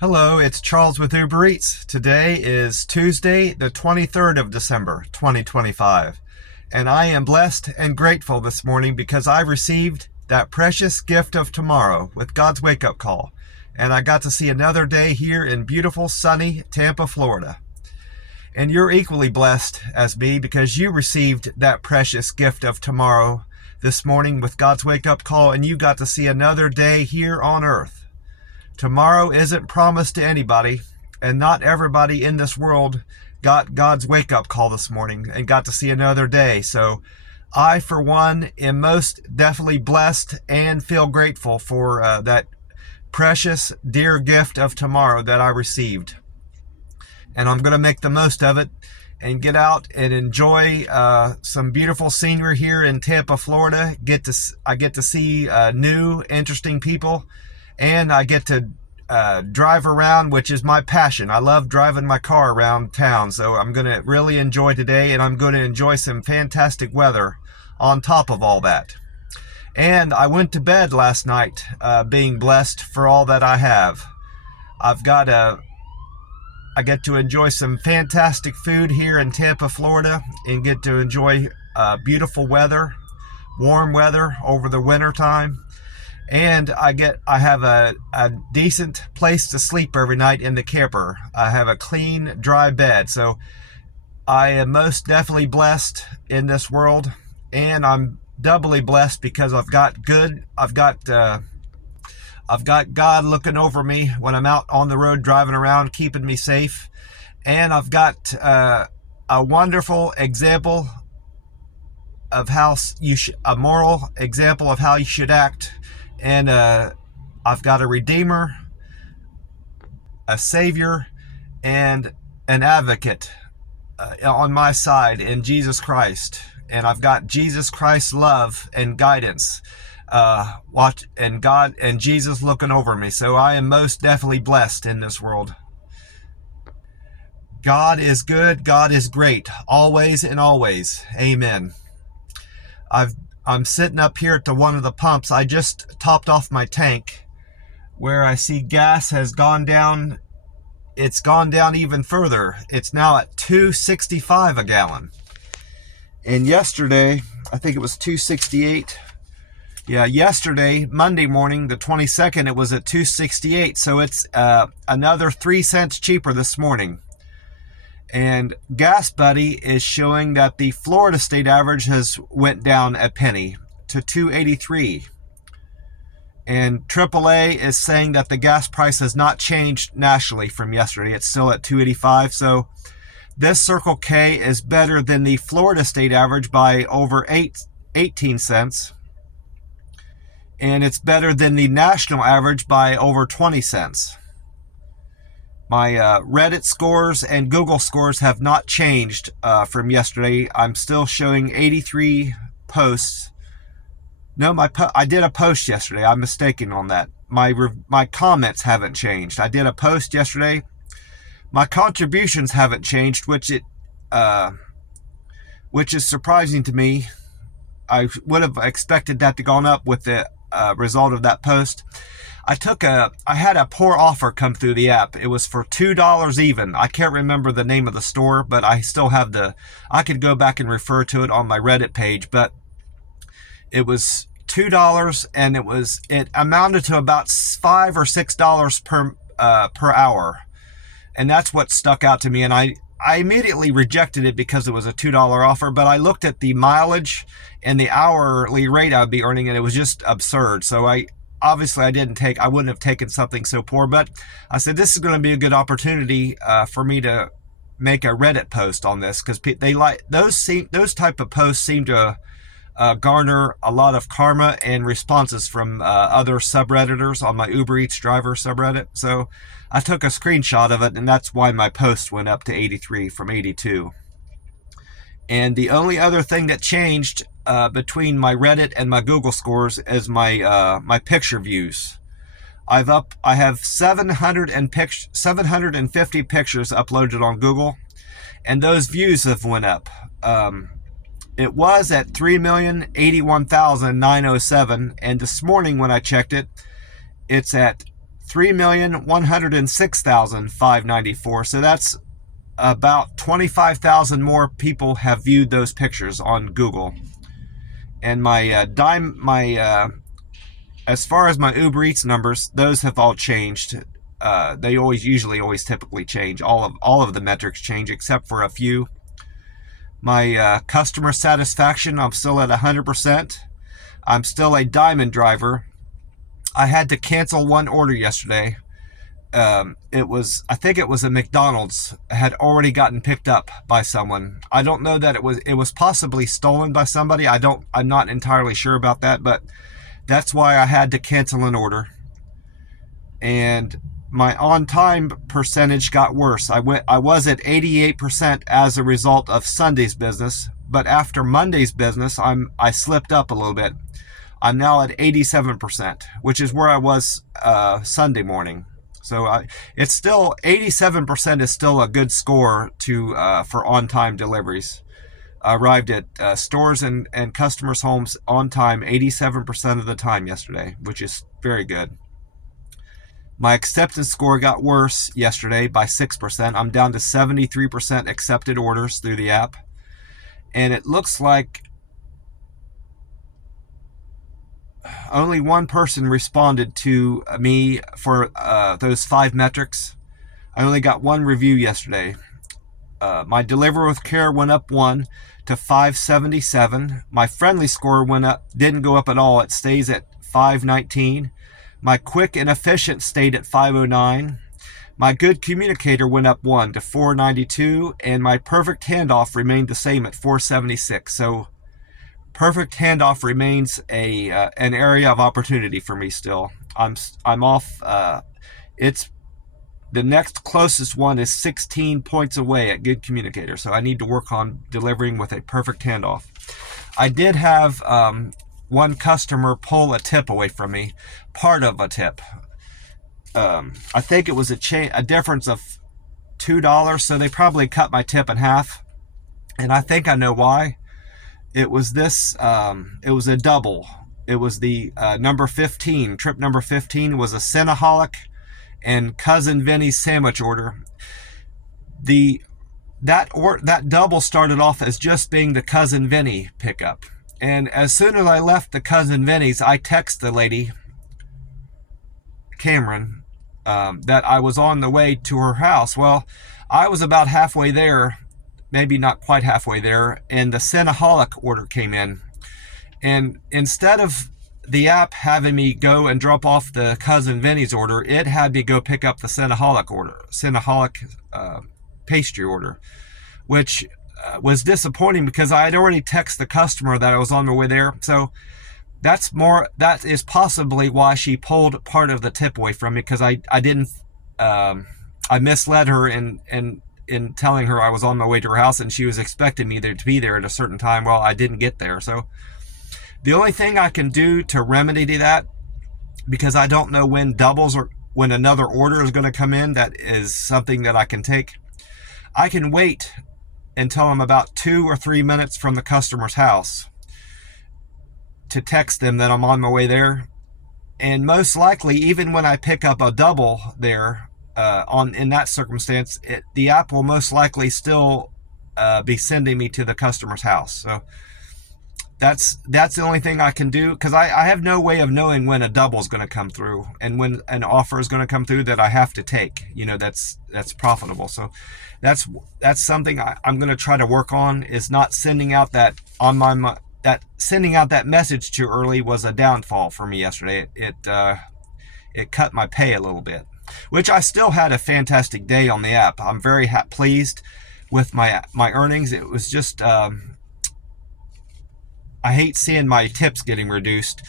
Hello, it's Charles with Uber Eats. Today is Tuesday, the 23rd of December, 2025. And I am blessed and grateful this morning because I received that precious gift of tomorrow with God's wake-up call. And I got to see another day here in beautiful, sunny Tampa, Florida. And you're equally blessed as me because you received that precious gift of tomorrow this morning with God's wake-up call, and you got to see another day here on earth. Tomorrow isn't promised to anybody, and not everybody in this world got God's wake-up call this morning and got to see another day. So I, for one, am most definitely blessed and feel grateful for that precious, dear gift of tomorrow that I received. And I'm going to make the most of it and get out and enjoy some beautiful scenery here in Tampa, Florida. I get to see new, interesting people. And I get to drive around, which is my passion. I love driving my car around town. So I'm going to really enjoy today, and I'm going to enjoy some fantastic weather on top of all that. And I went to bed last night being blessed for all that I have. I get to enjoy some fantastic food here in Tampa, Florida, and get to enjoy beautiful weather, warm weather over the winter time. And I have a decent place to sleep every night in the camper. I have a clean, dry bed. So I am most definitely blessed in this world. And I'm doubly blessed because I've got God looking over me when I'm out on the road driving around, keeping me safe. And I've got a wonderful example of a moral example of how you should act. And I've got a Redeemer, a Savior, and an advocate on my side in Jesus Christ. And I've got Jesus Christ's love and guidance, and God and Jesus looking over me. So I am most definitely blessed in this world. God is good. God is great. Always and always. Amen. I'm sitting up here at one of the pumps. I just topped off my tank where I see gas has gone down. It's gone down even further. It's now at $2.65 a gallon. And yesterday, I think it was $2.68. Yeah, yesterday, Monday morning, the 22nd, it was at $2.68. So it's another 3 cents cheaper this morning. And Gas Buddy is showing that the Florida state average has went down a penny to $2.83. And AAA is saying that the gas price has not changed nationally from yesterday. It's still at $2.85. So this Circle K is better than the Florida state average by over 18 cents. And it's better than the national average by over 20 cents. My Reddit scores and Google scores have not changed from yesterday. I'm still showing 83 posts. No, I did a post yesterday. I'm mistaken on that. My comments haven't changed. I did a post yesterday. My contributions haven't changed, which is surprising to me. I would have expected that to go up with the result of that post. I had a poor offer come through the app. It was for $2 even. I can't remember the name of the store, but I still have I could go back and refer to it on my Reddit page, but it was $2 and it amounted to about $5 or $6 per hour. And that's what stuck out to me. And I immediately rejected it because it was a $2 offer, but I looked at the mileage and the hourly rate I would be earning, and it was just absurd. So obviously I wouldn't have taken something so poor, but I said, this is going to be a good opportunity for me to make a Reddit post on this, because they like those type of posts seem to garner a lot of karma and responses from other subredditors on my Uber Eats driver subreddit. So I took a screenshot of it, and that's why my post went up to 83 from 82. And the only other thing that changed between my Reddit and my Google scores is my picture views. I have 750 pictures uploaded on Google, and those views have went up. It was at 3,081,907, and this morning when I checked it, it's at 3,106,594. So that's about 25,000 more people have viewed those pictures on Google. And as far as my Uber Eats numbers, those have all changed. They usually typically change. All of the metrics change except for a few. My customer satisfaction, I'm still at 100%. I'm still a diamond driver. I had to cancel one order yesterday. I think it was a McDonald's, had already gotten picked up by someone. I don't know that it was possibly stolen by somebody. I'm not entirely sure about that, but that's why I had to cancel an order. And my on-time percentage got worse. I was at 88% as a result of Sunday's business, but after Monday's business, I slipped up a little bit. I'm now at 87%, which is where I was Sunday morning. So it's still 87% is still a good score for on-time deliveries. I arrived at stores and customers' homes on time 87% of the time yesterday, which is very good. My acceptance score got worse yesterday by 6%. I'm down to 73% accepted orders through the app. And it looks like only one person responded to me for those 5 metrics. I only got one review yesterday. My Deliver with Care went up 1 to 577. My friendly score didn't go up at all. It stays at 519. My quick and efficient stayed at 509. My good communicator went up 1 to 492, and my perfect handoff remained the same at 476. So perfect handoff remains an area of opportunity for me still. I'm off. It's the next closest one is 16 points away at good communicator, so I need to work on delivering with a perfect handoff. I did have one customer pull a tip away from me, part of a tip. I think it was a difference of $2, so they probably cut my tip in half, and I think I know why. It was it was a double. It was the number 15, trip number 15 was a Cinnaholic and Cousin Vinny's sandwich order. That double started off as just being the Cousin Vinny pickup. And as soon as I left the Cousin Vinny's, I texted the lady, Cameron, that I was on the way to her house. Well, I was about halfway there, maybe not quite halfway there, and the Cinnaholic order came in. And instead of the app having me go and drop off the Cousin Vinny's order, it had me go pick up the Cinnaholic pastry order, which was disappointing because I had already texted the customer that I was on my way there. So that is possibly why she pulled part of the tip away from me, because I misled her in telling her I was on my way to her house, and she was expecting me to be there at a certain time. Well, I didn't get there. So the only thing I can do to remedy that, because I don't know when when another order is going to come in, that is something that I can take. I can wait until I'm about 2 or 3 minutes from the customer's house to text them that I'm on my way there. And most likely, even when I pick up a double there, in that circumstance, the app will most likely still be sending me to the customer's house. So that's the only thing I can do, because I have no way of knowing when a double is going to come through and when an offer is going to come through that I have to take, that's profitable. So that's something I'm going to try to work on, is not sending out that sending out that message too early was a downfall for me yesterday. It cut my pay a little bit, which I still had a fantastic day on the app. I'm very pleased with my earnings. It was just I hate seeing my tips getting reduced,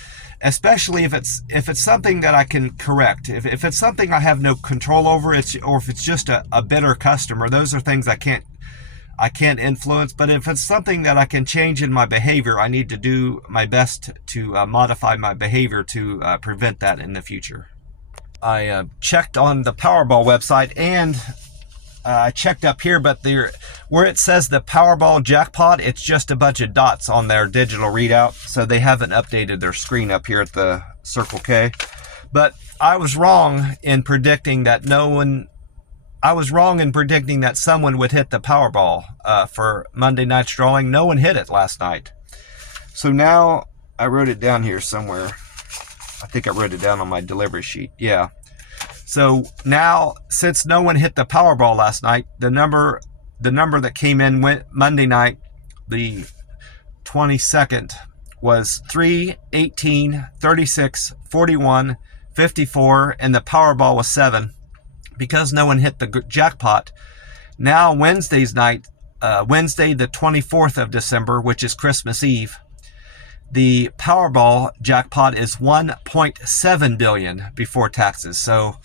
especially if it's something that I can correct. If it's something I have no control over, or if it's just a bitter customer, those are things I can't influence. But if it's something that I can change in my behavior, I need to do my best to modify my behavior to prevent that in the future. I checked on the Powerball website, and I checked up here, but where it says the Powerball jackpot, it's just a bunch of dots on their digital readout, so they haven't updated their screen up here at the Circle K. But I was wrong in predicting that someone would hit the Powerball for Monday night's drawing. No one hit it last night. So now I wrote it down here somewhere. I think I wrote it down on my delivery sheet. Yeah. So now, since no one hit the Powerball last night, the number that came in Monday night, the 22nd, was 3, 18, 36, 41, 54, and the Powerball was 7. Because no one hit the jackpot, now Wednesday the 24th of December, which is Christmas Eve, the Powerball jackpot is 1.7 billion before taxes. So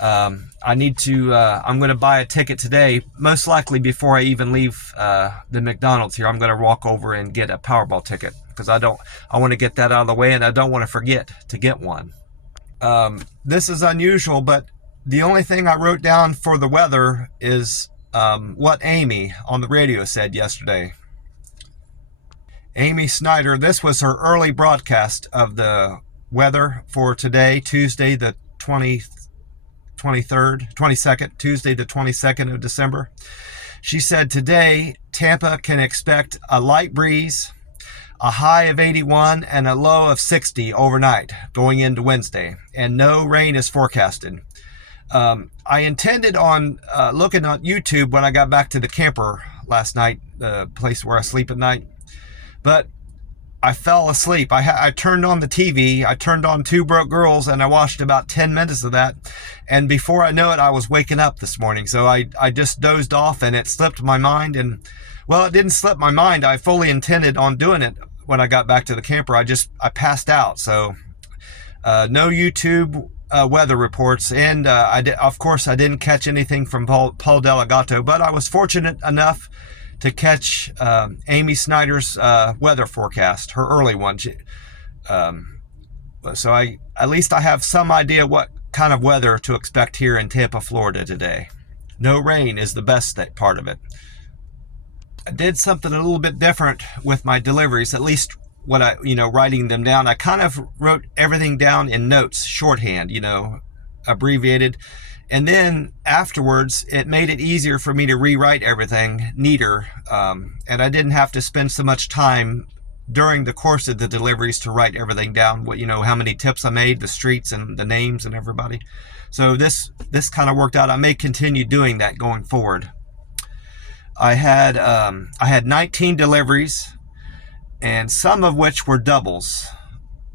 I'm going to buy a ticket today, most likely before I even leave the McDonald's here. I'm going to walk over and get a Powerball ticket because I want to get that out of the way, and I don't want to forget to get one. This is unusual, but the only thing I wrote down for the weather is what Amy on the radio said yesterday. Amy Snyder, this was her early broadcast of the weather for today, Tuesday the 22nd, Tuesday the 22nd of December. She said today Tampa can expect a light breeze, a high of 81 and a low of 60 overnight going into Wednesday, and no rain is forecasted. I intended on looking on YouTube when I got back to the camper last night, the place where I sleep at night, but I fell asleep. I turned on the TV, I turned on Two Broke Girls, and I watched about 10 minutes of that, and before I know it, I was waking up this morning. So I just dozed off, and it slipped my mind, and well, it didn't slip my mind. I fully intended on doing it when I got back to the camper. I passed out. So no YouTube weather reports, and of course I didn't catch anything from Paul Delegato, but I was fortunate enough to catch Amy Snyder's weather forecast, her early one. So at least I have some idea what kind of weather to expect here in Tampa, Florida today. No rain is the best part of it. I did something a little bit different with my deliveries, at least what writing them down. I kind of wrote everything down in notes, shorthand, abbreviated. And then afterwards, it made it easier for me to rewrite everything neater. And I didn't have to spend so much time during the course of the deliveries to write everything down, how many tips I made, the streets and the names and everybody. So this kind of worked out. I may continue doing that going forward. I had 19 deliveries, and some of which were doubles.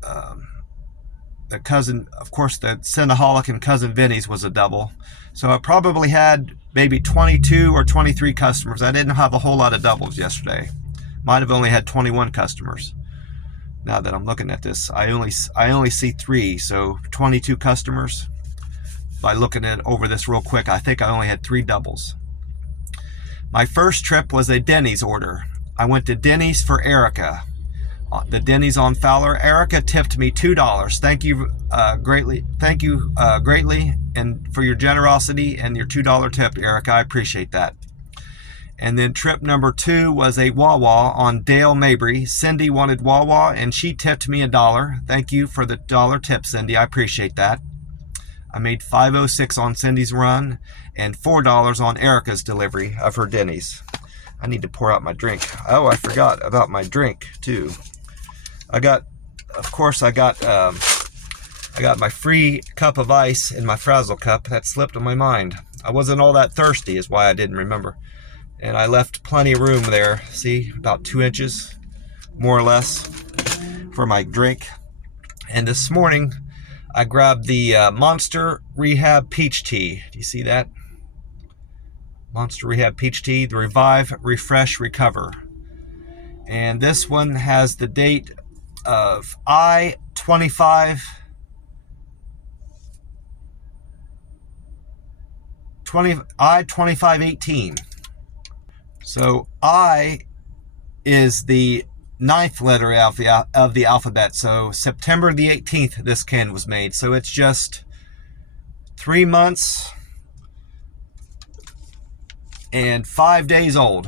The Cinnaholic and Cousin Vinny's was a double. So I probably had maybe 22 or 23 customers. I didn't have a whole lot of doubles yesterday. Might have only had 21 customers. Now that I'm looking at this, I only see 3, so 22 customers. By looking at over this real quick, I think I only had 3 doubles. My first trip was a Denny's order. I went to Denny's for Erica. The Denny's on Fowler. Erica tipped me $2. Thank you greatly. Thank you greatly, and for your generosity and your $2 tip, Erica. I appreciate that. And then trip number 2 was a Wawa on Dale Mabry. Cindy wanted Wawa, and she tipped me $1. Thank you for the $1 tip, Cindy. I appreciate that. I made $5.06 on Cindy's run and $4 on Erica's delivery of her Denny's. I need to pour out my drink. Oh, I forgot about my drink too. I got my free cup of ice in my Frazzle cup. That slipped on my mind. I wasn't all that thirsty is why I didn't remember. And I left plenty of room there. See, about 2 inches, more or less, for my drink. And this morning, I grabbed the Monster Rehab Peach Tea. Do you see that? Monster Rehab Peach Tea, the Revive, Refresh, Recover. And this one has the date of I-25-18. So I is the 9th letter of the alphabet. So September the 18th, this can was made. So it's just 3 months and 5 days old.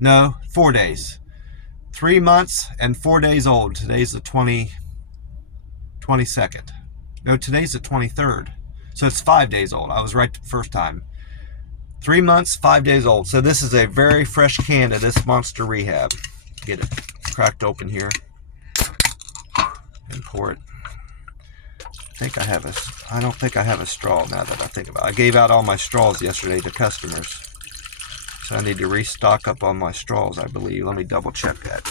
No, 4 days. 3 months and 4 days old. Today's the 22nd. No, today's the 23rd. So it's 5 days old. I was right the first time. 3 months, 5 days old. So this is a very fresh can of this Monster Rehab. Get it cracked open here and pour it. I don't think I have a straw now that I think about it. I gave out all my straws yesterday to customers. So I need to restock up on my straws, I believe. Let me double check that.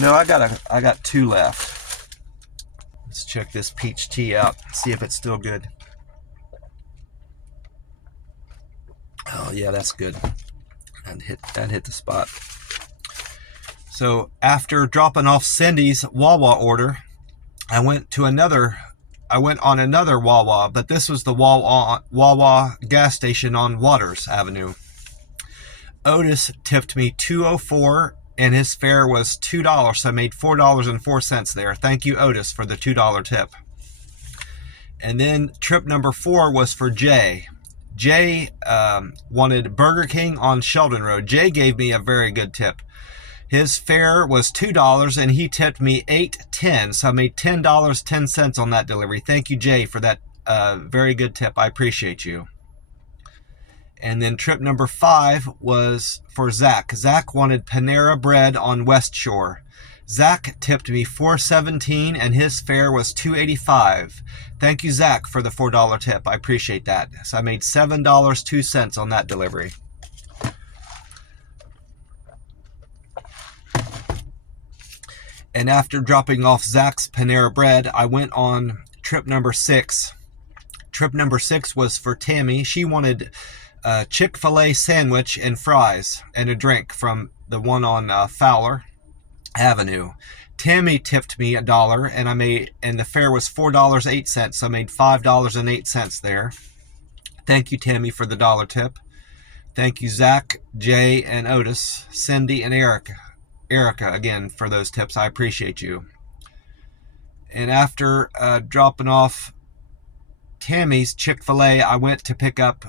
No, I got 2 left. Let's check this peach tea out, see if it's still good. Oh yeah, that's good. That hit the spot. So after dropping off Cindy's Wawa order, I went on another Wawa, but this was the Wawa gas station on Waters Avenue. Otis tipped me $2.04 and his fare was $2, so I made $4.04 there. Thank you, Otis, for the $2 tip. And then trip number 4 was for Jay. Jay wanted Burger King on Sheldon Road. Jay gave me a very good tip. His fare was $2 and he tipped me $8.10, so I made $10.10 on that delivery. Thank you, Jay, for that very good tip. I appreciate you. And then trip number 5 was for Zach. Zach wanted Panera Bread on West Shore. Zach tipped me $4.17 and his fare was $2.85. Thank you, Zach, for the $4 tip. I appreciate that. So I made $7.02 on that delivery. And after dropping off Zach's Panera Bread, I went on trip number 6. Trip number 6 was for Tammy. She wanted a Chick-fil-A sandwich and fries and a drink from the one on Fowler Avenue. Tammy tipped me $1 and the fare was $4.08, so I made $5.08 there. Thank you, Tammy, for the $1 tip. Thank you, Zach, Jay, and Otis, Cindy, and Erica again for those tips. I appreciate you. And after dropping off Tammy's Chick-fil-A, I went to pick up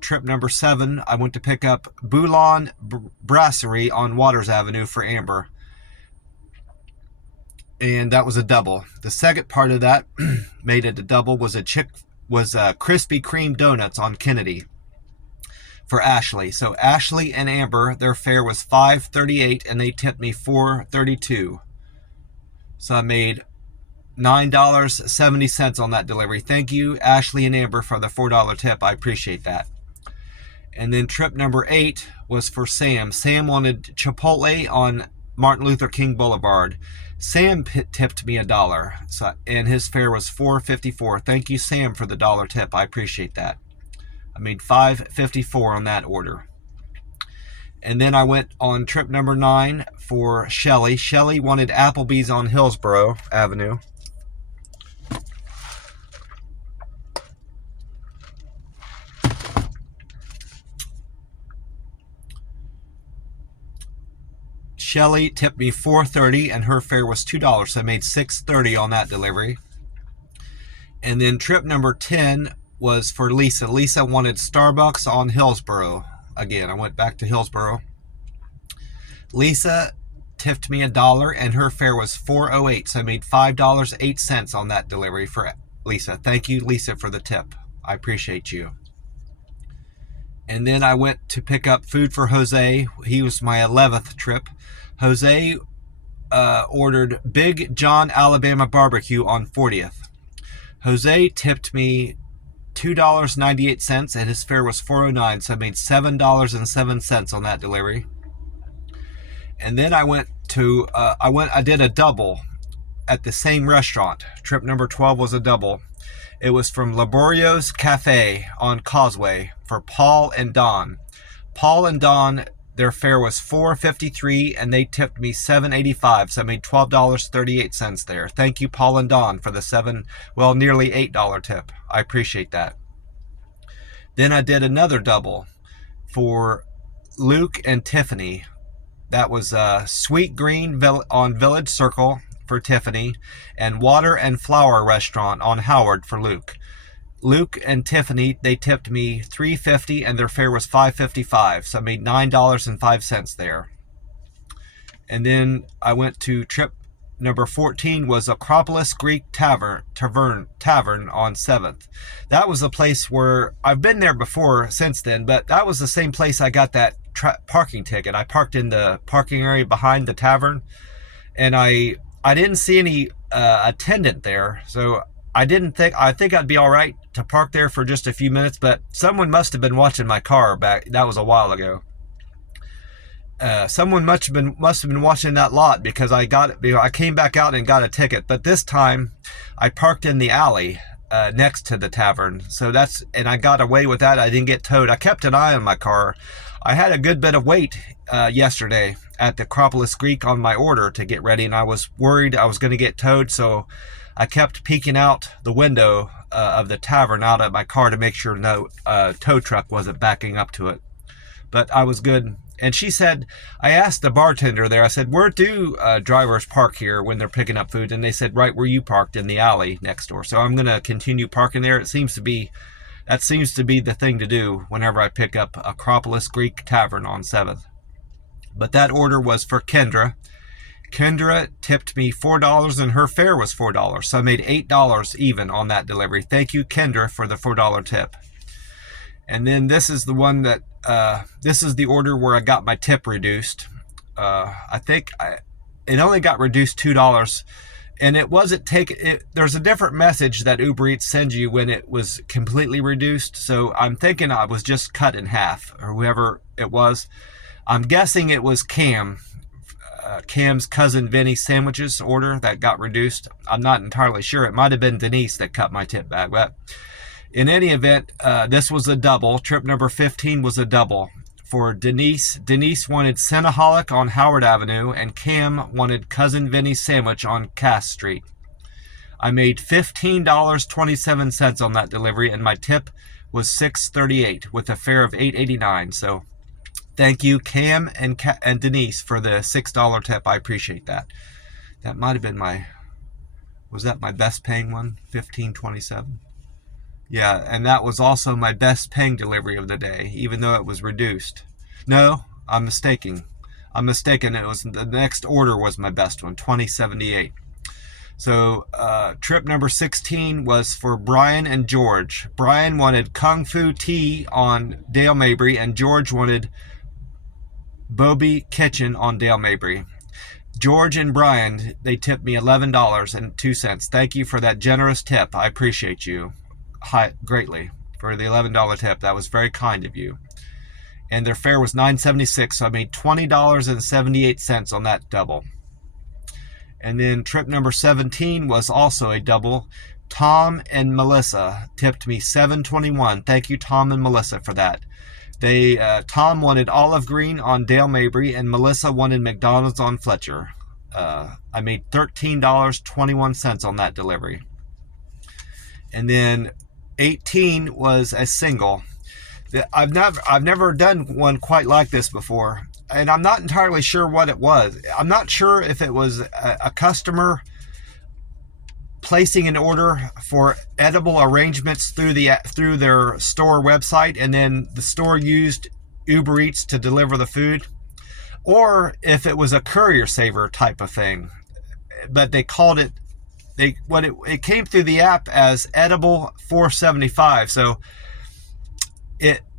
trip number 7. I went to pick up Boulon Brasserie on Waters Avenue for Amber. And that was a double. The second part of that made it a double was Krispy Kreme donuts on Kennedy for Ashley. So Ashley and Amber, their fare was $5.38 and they tipped me $4.32. So I made $9.70 on that delivery. Thank you, Ashley and Amber, for the $4 tip. I appreciate that. And then trip number 8 was for Sam. Sam wanted Chipotle on Martin Luther King Boulevard. Sam tipped me $1, and his fare was $4.54. Thank you, Sam, for the $1 tip. I appreciate that. I made $5.54 on that order. And then I went on trip number 9 for Shelly. Shelly wanted Applebee's on Hillsborough Avenue. Shelly tipped me $4.30 and her fare was $2, so I made $6.30 on that delivery. And then trip number 10 was for Lisa. Lisa wanted Starbucks on Hillsborough. Again, I went back to Hillsborough. Lisa tipped me $1 and her fare was $4.08, so I made $5.08 on that delivery for Lisa. Thank you, Lisa, for the tip. I appreciate you. And then I went to pick up food for Jose. He was my 11th trip. Jose ordered Big John Alabama Barbecue on 40th. Jose tipped me $2.98 and his fare was $4.09, so I made $7.07 on that delivery. And then I did a double at the same restaurant. Trip number 12 was a double. It was from Laborio's Cafe on Causeway for Paul and Don. Paul and Don, their fare was $4.53 and they tipped me $7.85, so I made $12.38 there. Thank you, Paul and Don, for the nearly $8 tip. I appreciate that. Then I did another double for Luke and Tiffany. That was Sweet Green on Village Circle for Tiffany and Water and Flower Restaurant on Howard for Luke. Luke and Tiffany, they tipped me $3.50 and their fare was $5.55, so I made $9.05 there. And then I went to trip number 14 was Acropolis Greek Tavern on 7th. That was a place where I've been there before since then, but that was the same place I got that parking ticket. I parked in the parking area behind the tavern, and I didn't see any attendant there, so I think I'd be all right to park there for just a few minutes, but someone must have been watching my car back. That was a while ago. Someone must have been watching that lot, because I came back out and got a ticket. But this time, I parked in the alley next to the tavern. And I got away with that. I didn't get towed. I kept an eye on my car. I had a good bit of wait yesterday at the Acropolis Greek on my order to get ready, and I was worried I was going to get towed. So I kept peeking out the window of the tavern out at my car to make sure no tow truck wasn't backing up to it. But I was good. And she said, I asked the bartender there, I said, where do drivers park here when they're picking up food? And they said, right where you parked, in the alley next door. So I'm going to continue parking there. That seems to be the thing to do whenever I pick up Acropolis Greek Tavern on 7th. But that order was for Kendra. Kendra tipped me $4 and her fare was $4. So I made $8 even on that delivery. Thank you, Kendra, for the $4 tip. And then this is the one that, this is the order where I got my tip reduced. I think it only got reduced $2, and it wasn't there's a different message that Uber Eats sends you when it was completely reduced. So I'm thinking I was just cut in half, or whoever it was. I'm guessing it was Cam's Cousin Vinny sandwiches order that got reduced. I'm not entirely sure. It might have been Denise that cut my tip back, but in any event, this was a double. Trip number 15 was a double for Denise. Denise wanted Cinnaholic on Howard Avenue, and Cam wanted Cousin Vinny's sandwich on Cass Street. I made $15.27 on that delivery, and my tip was $6.38 with a fare of $8.89. So thank you, Cam and Denise, for the $6 tip. I appreciate that. That might have been was that my best paying one? $15.27. Yeah, and that was also my best paying delivery of the day, even though it was reduced. No, I'm mistaken. It was the next order was my best one, $20.78. So trip number 16 was for Brian and George. Brian wanted Kung Fu Tea on Dale Mabry, and George wanted Bobby Kitchen on Dale Mabry. George and Brian, they tipped me $11.02. Thank you for that generous tip. I appreciate you greatly for the $11 tip. That was very kind of you. And their fare was $9.76, so I made $20.78 on that double. And then trip number 17 was also a double. Tom and Melissa tipped me $7.21. Thank you, Tom and Melissa, for that. Tom wanted Olive Green on Dale Mabry, and Melissa wanted McDonald's on Fletcher. I made $13.21 on that delivery. And then 18 was a single. I've never done one quite like this before, and I'm not entirely sure what it was. I'm not sure if it was a customer placing an order for edible arrangements through their store website, and then the store used Uber Eats to deliver the food, or if it was a courier saver type of thing. But they called it, it came through the app as edible $4.75. So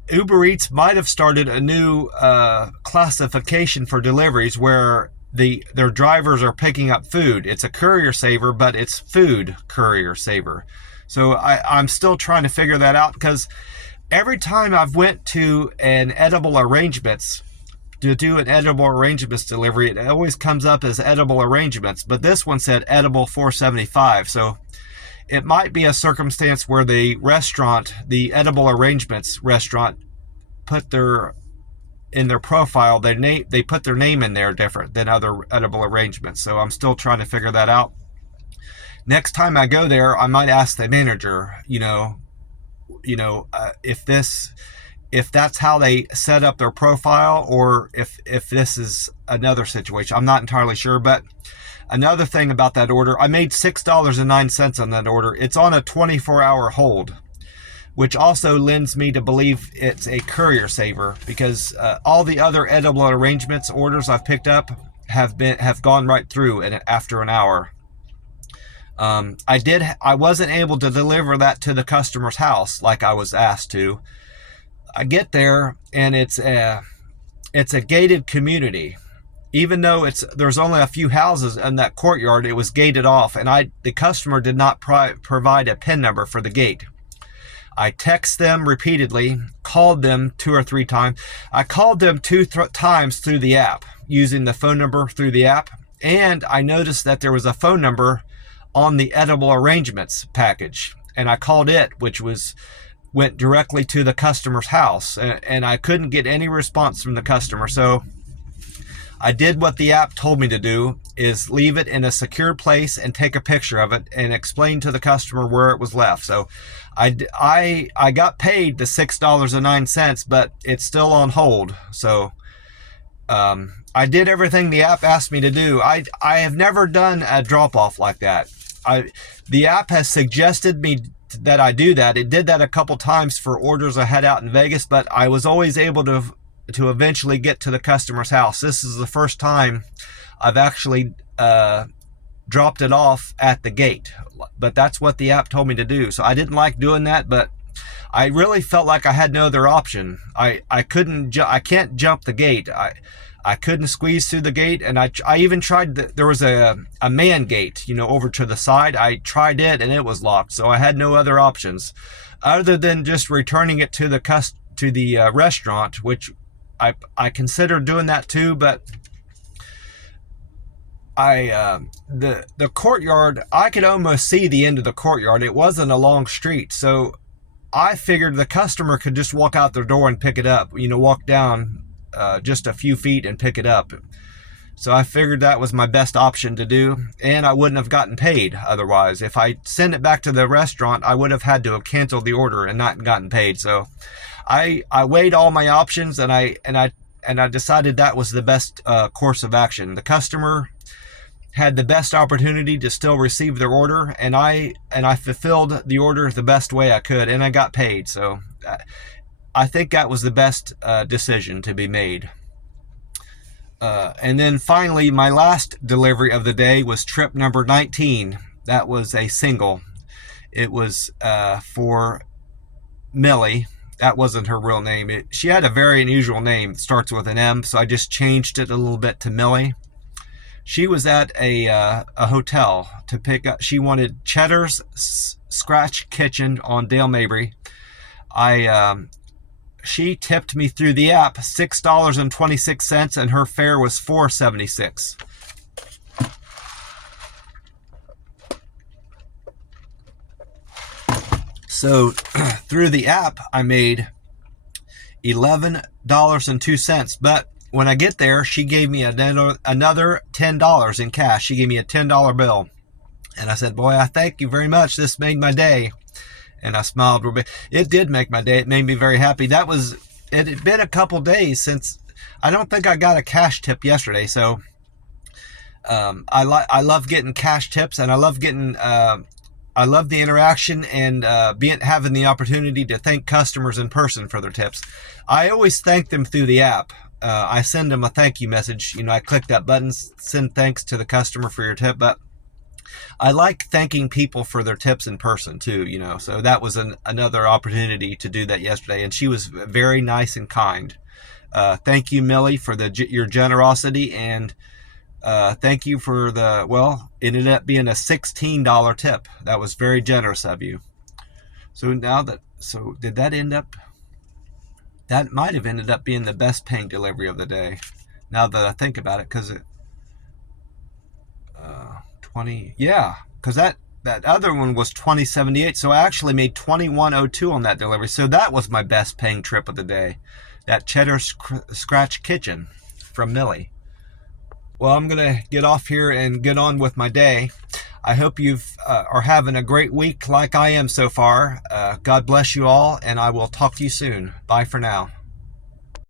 Uber Eats might have started a new classification for deliveries where their drivers are picking up food. It's a courier saver, but it's food courier saver. So I'm still trying to figure that out, because every time I've went to an edible arrangements to do an edible arrangements delivery, it always comes up as edible arrangements, but this one said edible $4.75. So it might be a circumstance where the edible arrangements restaurant, in their profile, they put their name in there different than other edible arrangements. So I'm still trying to figure that out. Next time I go there, I might ask the manager, if that's how they set up their profile, or if this is another situation. I'm not entirely sure. But another thing about that order, I made $6.09 on that order. It's on a 24-hour hold, which also lends me to believe it's a courier saver, because all the other edible arrangements orders I've picked up have gone right through after an hour. I wasn't able to deliver that to the customer's house like I was asked to. I get there and it's a gated community. Even though there's only a few houses in that courtyard, it was gated off, and the customer did not provide a PIN number for the gate. I text them repeatedly, called them 2 or 3 times. I called them 2 times through the app, using the phone number through the app, and I noticed that there was a phone number on the edible arrangements package, and I called it, which went directly to the customer's house, and I couldn't get any response from the customer. So I did what the app told me to do, is leave it in a secure place and take a picture of it and explain to the customer where it was left. So I got paid the $6.09, but it's still on hold. So I did everything the app asked me to do. I have never done a drop-off like that. The app has suggested me that I do that. It did that a couple times for orders I had out in Vegas, but I was always able to eventually get to the customer's house. This is the first time I've actually dropped it off at the gate, but that's what the app told me to do. So I didn't like doing that, but I really felt like I had no other option. I can't jump the gate. I couldn't squeeze through the gate, and I even tried. There was a man gate, over to the side. I tried it, and it was locked. So I had no other options other than just returning it to the restaurant, which I considered doing that too, but the courtyard, I could almost see the end of the courtyard. It wasn't a long street, so I figured the customer could just walk out their door and pick it up. Walk down just a few feet and pick it up. So I figured that was my best option to do, and I wouldn't have gotten paid otherwise. If I send it back to the restaurant, I would have had to have canceled the order and not gotten paid. So I weighed all my options, and I decided that was the best course of action. The customer had the best opportunity to still receive their order, and I fulfilled the order the best way I could, and I got paid. So I think that was the best decision to be made. And then finally, my last delivery of the day was trip number 19. That was a single. It was for Millie. That wasn't her real name. She had a very unusual name. It starts with an M, so I just changed it a little bit to Millie. She was at a hotel to pick up. She wanted Cheddar's Scratch Kitchen on Dale Mabry. She tipped me through the app $6.26, and her fare was $4.76. So through the app, I made $11.02. But when I get there, she gave me another $10 in cash. She gave me a $10 bill. And I said, boy, I thank you very much. This made my day. And I smiled. It did make my day. It made me very happy. It had been a couple days since, I don't think I got a cash tip yesterday. So I love getting cash tips, and I love the interaction and having the opportunity to thank customers in person for their tips. I always thank them through the app. I send them a thank you message. I click that button, send thanks to the customer for your tip. But I like thanking people for their tips in person too, so that was another opportunity to do that yesterday, and she was very nice and kind. Thank you, Millie, for your generosity, and thank you for it ended up being a $16 tip. That was very generous of you. So did that end up, that might have ended up being the best paying delivery of the day, now that I think about it, because because that other one was $20.78, so I actually made $21.02 on that delivery. So that was my best paying trip of the day, that Cheddar Scratch Kitchen from Millie. Well, I'm gonna get off here and get on with my day. I hope you are having a great week like I am so far. God bless you all, and I will talk to you soon. Bye for now.